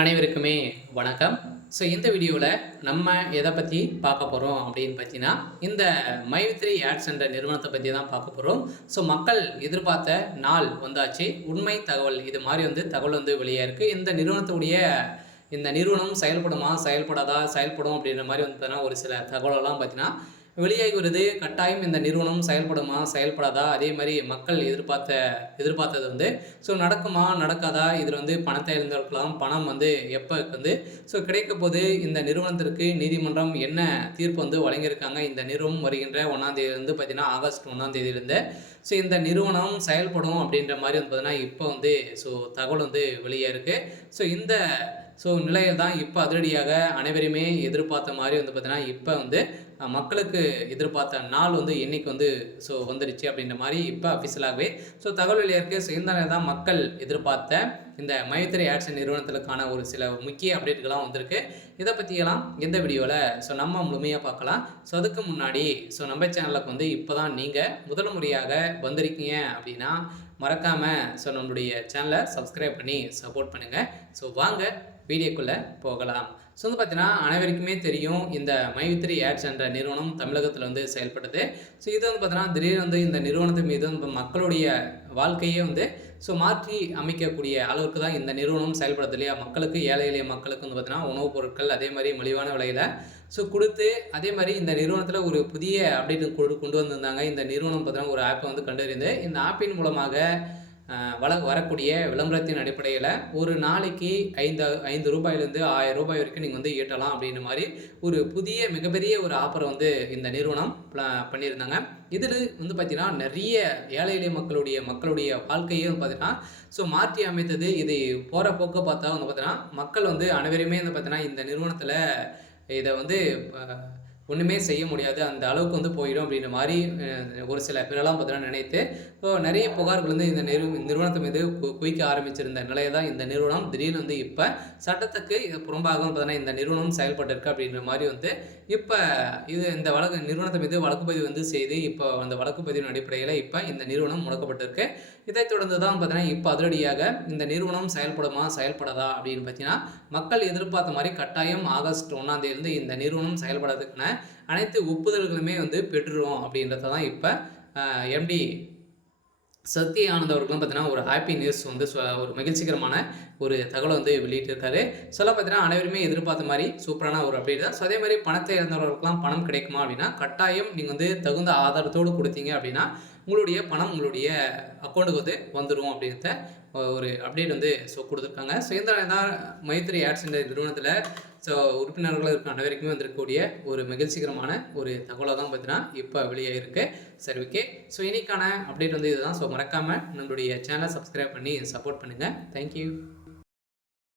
அனைவருக்குமே வணக்கம். ஸோ இந்த வீடியோவில் நம்ம எதை பற்றி பார்க்க போகிறோம் அப்படின்னு பார்த்தீங்கன்னா, இந்த மை3 ஆட்ஸ் என்ற நிறுவனத்தை பற்றி தான் பார்க்க போகிறோம். ஸோ மக்கள் எதிர்பார்த்த நாள் வந்தாச்சு. உண்மை தகவல் இது மாதிரி தகவல் வெளியாக இருக்குது. இந்த நிறுவனம் செயல்படுமா, செயல்படாதா, செயல்படும் அப்படின்ற மாதிரி பார்த்தீங்கன்னா ஒரு சில தகவலெல்லாம் பார்த்தீங்கன்னா வெளியாகி வருது. கட்டாயம் இந்த நிறுவனம் செயல்படுமா, செயல்படாதா, அதே மாதிரி மக்கள் எதிர்பார்த்தது ஸோ நடக்குமா, நடக்காதா, இதில் பணத்தை இழந்திருக்கலாம். பணம் எப்போ ஸோ கிடைக்க போது இந்த நிறுவனத்திற்கு நீதிமன்றம் என்ன தீர்ப்பு வழங்கியிருக்காங்க. இந்த நிறுவனம் வருகின்ற 1ஆம் தேதியிலிருந்து பார்த்தீங்கன்னா ஆகஸ்ட் 1ஆம் தேதியிலிருந்து ஸோ இந்த நிறுவனம் செயல்படும் அப்படின்ற மாதிரி பார்த்தீங்கன்னா இப்போ ஸோ தகவல் வெளியே இருக்குது. ஸோ நிலையில் தான் இப்போ அதிரடியாக அனைவருமே எதிர்பார்த்த மாதிரி பார்த்தீங்கன்னா இப்போ மக்களுக்கு எதிர்பார்த்த நாள் இன்னைக்கு ஸோ வந்துருச்சு அப்படின்ற மாதிரி இப்போ அஃபிஷியலாகவே ஸோ தகவல் வெளியாக இருக்குது. ஸோ இந்த தான் மக்கள் எதிர்பார்த்த இந்த மை3 ஆட்ஸ் முதலுக்கான ஒரு சில முக்கிய அப்டேட்டுகள்லாம் வந்திருக்கு. இதை பற்றியெல்லாம் எந்த வீடியோவில் ஸோ நம்ம முழுமையாக பார்க்கலாம். ஸோ அதுக்கு முன்னாடி ஸோ நம்ம சேனலுக்கு இப்போ தான் நீங்கள் முதல் முறையாக வந்திருக்கீங்க அப்படின்னா மறக்காமல் ஸோ நம்மளுடைய சேனலை சப்ஸ்கிரைப் பண்ணி சப்போர்ட் பண்ணுங்கள். ஸோ வாங்க வீடியோக்குள்ளே போகலாம். ஸோ பார்த்தீங்கன்னா அனைவருக்குமே தெரியும் இந்த மை3 ஆட்ஸ் என்ற நிறுவனம் தமிழகத்தில் செயல்படுது. ஸோ இது பார்த்தீங்கன்னா திடீர்னு இந்த நிறுவனத்தின் மீது மக்களுடைய வாழ்க்கையே ஸோ மாற்றி அமைக்கக்கூடிய அளவுக்கு தான் இந்த நிறுவனம் செயல்படுது இல்லையா. மக்களுக்கு ஏழை எளிய மக்களுக்கு பார்த்தீங்கன்னா உணவுப் பொருட்கள் அதே மாதிரி மலிவான விலையில் ஸோ கொடுத்து அதே மாதிரி இந்த நிறுவனத்தில் ஒரு புதிய அப்டேட் கொண்டு வந்திருந்தாங்க. இந்த நிறுவனம் பார்த்தீங்கன்னா ஒரு ஆப்பை கண்டறிந்து இந்த ஆப்பின் மூலமாக வரக்கூடிய விளம்பரத்தின் அடிப்படையில் ஒரு நாளைக்கு 5 ரூபாயிலேருந்து 1000 ரூபாய் வரைக்கும் நீங்கள் ஈட்டலாம் அப்படின்ற மாதிரி ஒரு புதிய மிகப்பெரிய ஒரு ஆஃபரை இந்த நிறுவனம் பண்ணியிருந்தாங்க. இதில் பார்த்தீங்கன்னா நிறைய ஏழை எளிய மக்களுடைய வாழ்க்கையே பார்த்தீங்கன்னா ஸோ மாற்றி அமைத்தது. இது போகிற போக்க பார்த்தா பார்த்தீங்கன்னா மக்கள் அனைவருமே பார்த்தீங்கன்னா இந்த நிறுவனத்தில் இதை ஒன்றுமே செய்ய முடியாது, அந்த அளவுக்கு போயிடும் அப்படின்ற மாதிரி ஒரு சில பேரெல்லாம் பார்த்தீங்கன்னா நினைத்து ஸோ நிறைய புகார்கள் இந்த நிறுவனத்தை மீது குவிக்க ஆரம்பிச்சிருந்த நிலையை தான் இந்த நிறுவனம் திடீர்னு இப்போ சட்டத்துக்கு புறம்பாக பார்த்தீங்கன்னா இந்த நிறுவனம் செயல்பட்டிருக்கு அப்படின்ற மாதிரி இப்போ இந்த நிறுவனத்தை மீது வழக்குப்பதிவு செய்து இப்போ அந்த வழக்குப்பதிவின் அடிப்படையில் இப்போ இந்த நிறுவனம் முடக்கப்பட்டிருக்கு. இதைத் தொடர்ந்து தான் பார்த்தீங்கன்னா இப்போ அதிரடியாக இந்த நிறுவனம் செயல்படுமா, செயல்படாதா அப்படின்னு பார்த்தீங்கன்னா மக்கள் எதிர்பார்த்த மாதிரி கட்டாயம் ஆகஸ்ட் 1ஆம் தேதியிலிருந்து இந்த நிறுவனம் செயல்படுறதுக்கான அனைத்து ஒப்புதல்களுமே பெற்றுரும் அப்படின்றத தான் இப்போ எம்டி சத்ய ஆனந்த் அவர்களும் பார்த்தீங்கன்னா ஒரு ஹாப்பி நியூஸ் ஒரு மகிழ்ச்சிகரமான ஒரு தகவலை வெளியிட்டிருக்காரு. சொல்ல பார்த்தீங்கன்னா அனைவருமே எதிர்பார்த்த மாதிரி சூப்பரான ஒரு அப்டேட் தான். ஸோ அதே மாதிரி பணத்தை இழந்தவர்களுக்கெல்லாம் பணம் கிடைக்குமா அப்படின்னா கட்டாயம் நீங்கள் தகுந்த ஆதாரத்தோடு கொடுத்தீங்க அப்படின்னா உங்களுடைய பணம் உங்களுடைய அக்கௌண்ட்டுக்கு வந்துடும் அப்படின்றத ஒரு அப்டேட் ஸோ கொடுத்துருக்காங்க. ஸோ இந்த தான் மை3 ஆட்ஸ் என்ற நிறுவனத்தில் ஸோ உறுப்பினர்கள் இருக்க அனைவருக்குமே வந்திருக்கக்கூடிய ஒரு மகிழ்ச்சிகரமான ஒரு தகவலாக தான் பார்த்தீங்கன்னா இப்போ வெளியே இருக்குது. சரி, ஓகே. ஸோ இன்னைக்கான அப்டேட் இதுதான். ஸோ மறக்காமல் நம்மளுடைய சேனலை சப்ஸ்கிரைப் பண்ணி சப்போர்ட் பண்ணுங்கள். தேங்க்யூ.